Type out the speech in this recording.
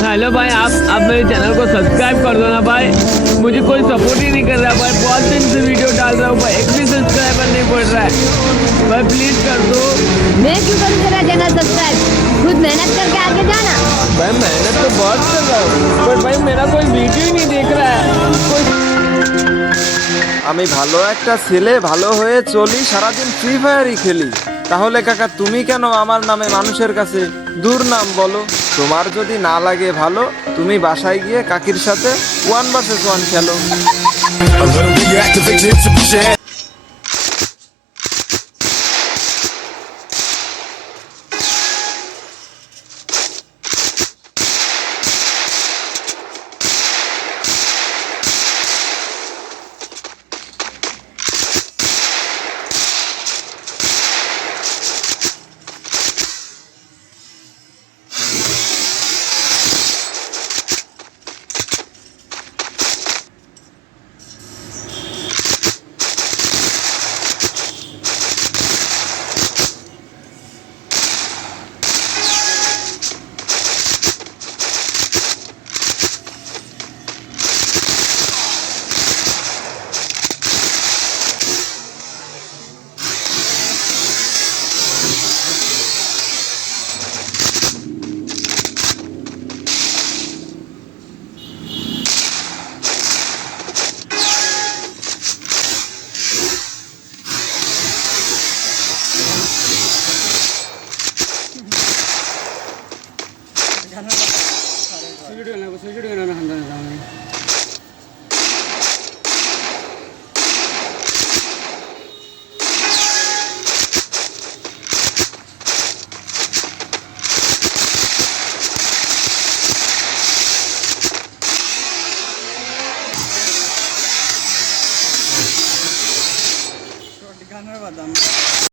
Hello भाई, आप मेरे चैनल को सब्सक्राइब कर दो ना भाई। मुझे कोई सपोर्ट ही नहीं कर रहा भाई। बहुत दिन से वीडियो डाल रहा हूँ भाई, एक भी सब्सक्राइबर नहीं बढ़ रहा है भाई। प्लीज कर दो। मैं क्यों करूँ तेरा चैनल सब्सक्राइब? खुद मेहनत करके आगे जाना। भाई मेहनत तो बहुत कर रहा हूँ, पर भाई मेरा कोई वीडियो ही नहीं देख रहा है कोई। আমি ভালো একটা ছেলে, ভালো হয়ে চলি, সারাদিন ফ্রি ফায়ারই খেলি। তাহলে কাকা তুমি কেন আমার নামে মানুষের কাছে দুর্নাম বলো? তোমার যদি না লাগে ভালো, তুমি বাসায় গিয়ে কাকির সাথে 1 vs 1 খেলো। A little reactivated to push your hand.